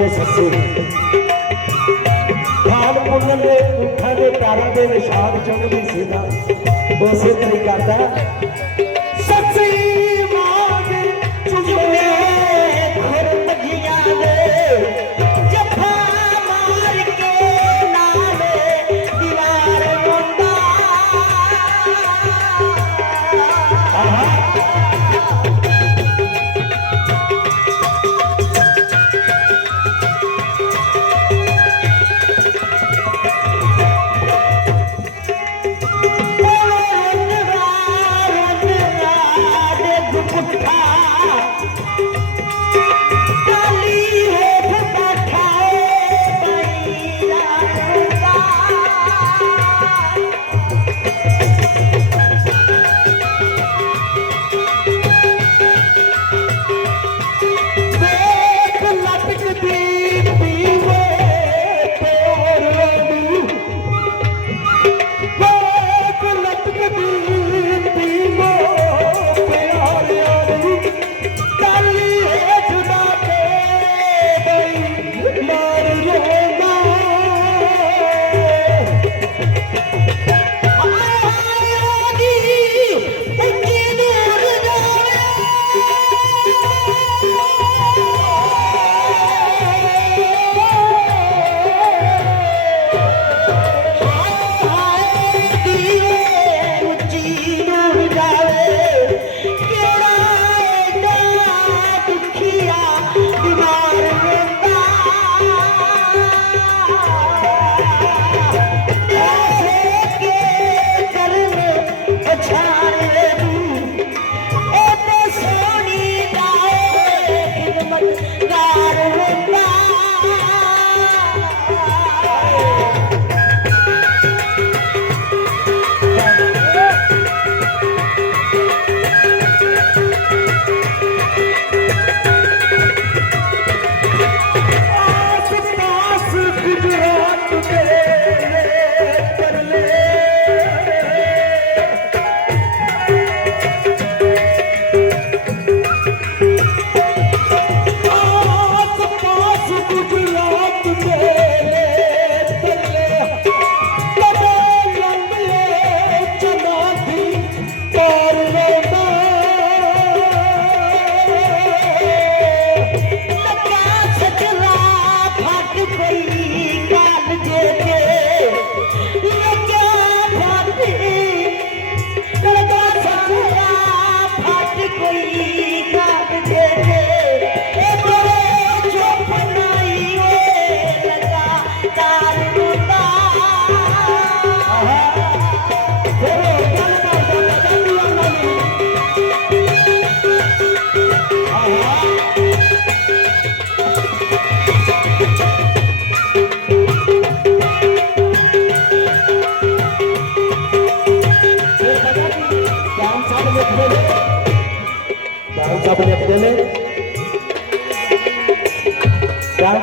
ਦੇ ਸੱਸੇ ਖਾਨ ਪੁੰਨਣ ਦੇ ਊਠਾਂ ਦੇ ਪੈਰਾਂ ਦੇ ਨਿਸ਼ਾਨ ਚੁੰਮਦੀ ਸੀ ਨਾ ਉਸੇ ਤਰੀਕਾ ਦਾ ਸੱਸੀ ਮਾਗ ਚੁੰਮੇ ਘਰ ਤਗੀਆਂ ਦੇ ਜੱਫਾ ਮਾਰ ਕੇ ਨਾਲੇ ਦੀਵਾਰ ਰੋਂਦਾ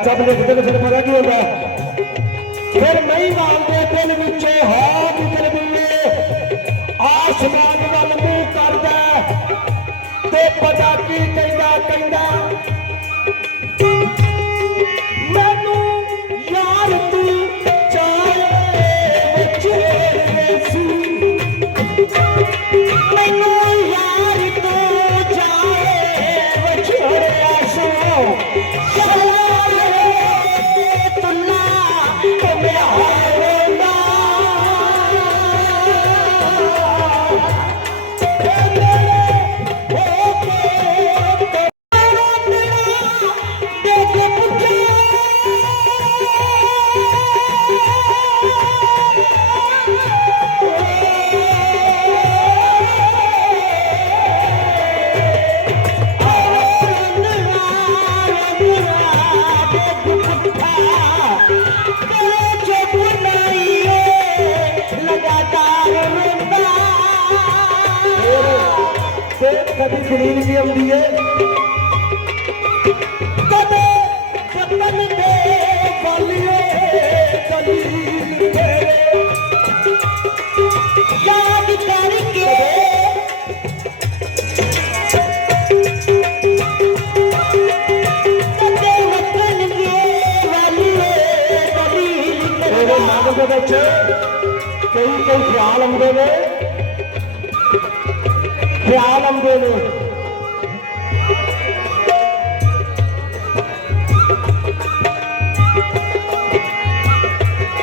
साहब लिखते हैं फिर पता की होगा फिर नहीं मानते दिल विचों हाथ निकल गए आसमान वाल मुंह करदा ते पता की कहंदा मैनू यार तू चाहे मुझे सी मैनू यार तू कभी सुनील भी आती है कदे वतन दे वालिए दलील याद करके कदे वतन दे कई कई ख्याल आते ने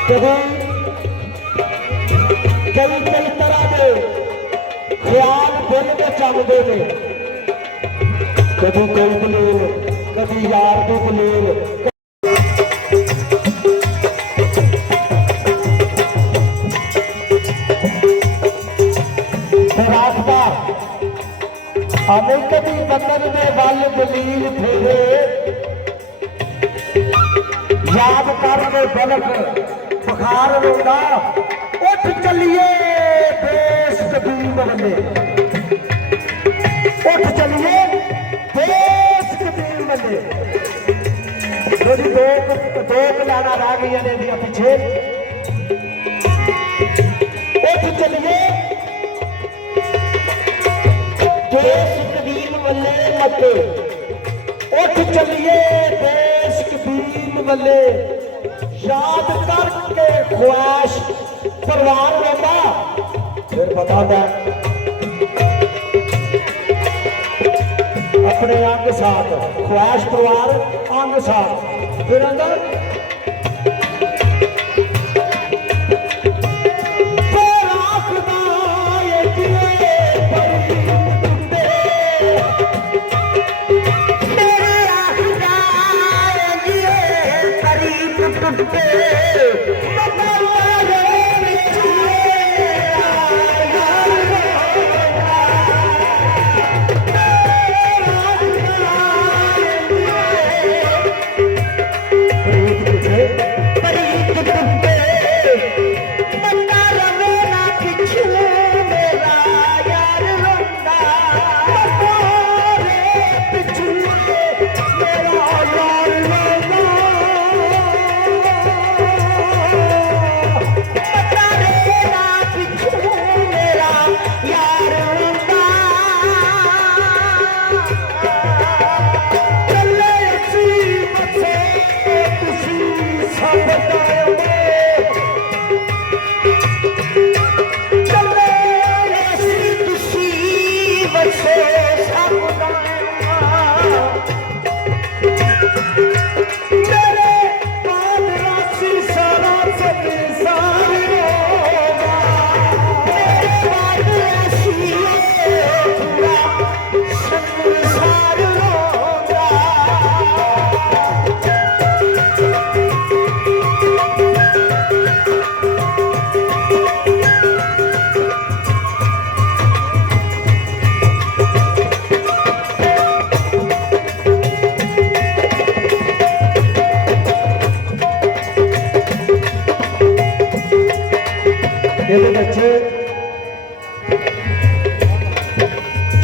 कभी कई कई तरह के ख्याल दिल में चलते हैं कभी कोई दलील कभी यार की दलील हमें कभी बदन में वल दलील फेरे याद करके बलक बुखार रोंदा उठ चलिए देश कबीर बल्ले उठ चलिए देश कबीर बल्ले मेरी दो कलाना रह गई ने पीछे उठ चलिए देश कबीर बल्ले मते उठ चलिए देश कबीर बल्ले याद करके ख्वाहिश परिवार रोंदा फिर पता है अपने अंग साथ ख्वाहिश परिवार अंग साथ फिर अंदर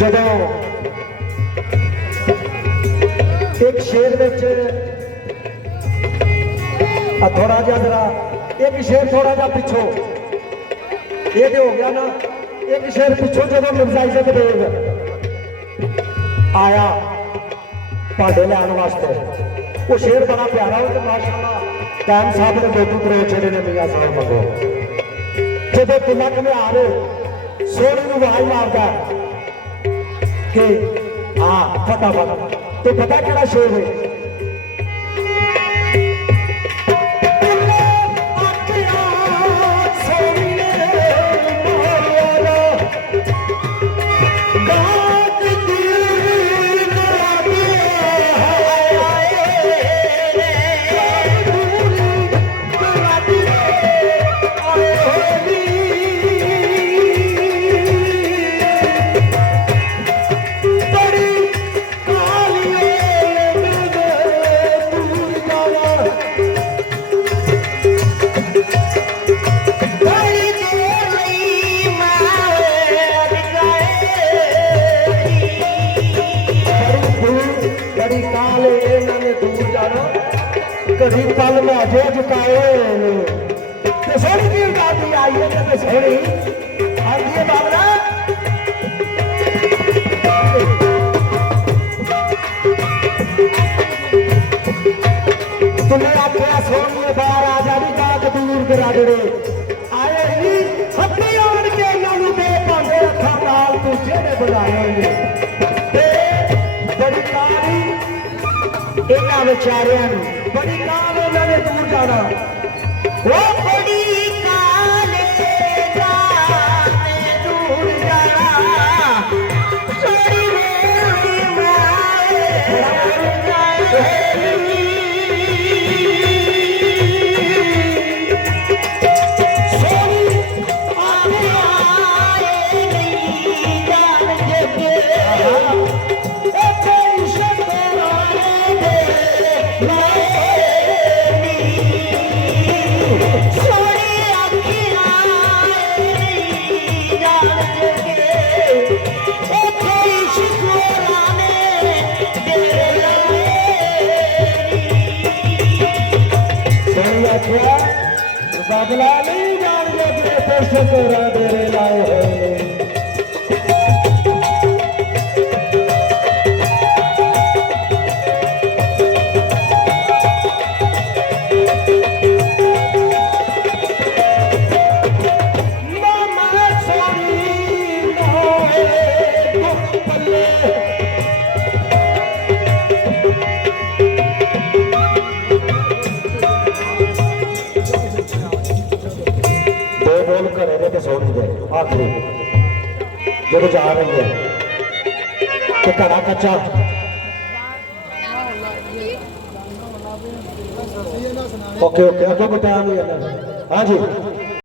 जदों एक शेर थोड़ा जा जरा एक शेर थोड़ा जा पिछों ये हो गया ना एक शेर पिछों जदों मिर्जा इज्जत देव आया भाड़े लैन वास्ते वो शेर बड़ा प्यारा हो तो माशाअल्लाह कैम साहब ने बेटू करोचेरे ने मियां साहब मंगो जदों तिलक में आ रहे सोहनी आवाज मारता कि हाँ फटाफट तो पता क्या शेर है कभी पल में अजे झुकाए तो सोनी की गाड़ी आई है तो सोनी आइए बाबरा तुम्हें आख्या सोनी बाहर आ जावी बात दूर करा दे दूजे ने बुलाए हुए बड़ी कारी इन्हां बेचारियां नूं बड़ी काल उन्होंने दूर जाना वो बड़ी काले जाने दूर जाना सोनी मेरी माए बदला नहीं जान लगे तो तेरा डेरे लाए आखिरी जब जा रही है तो घड़ा कच्चा ओके ओके अगर कोई टाइम नहीं है हाँ जी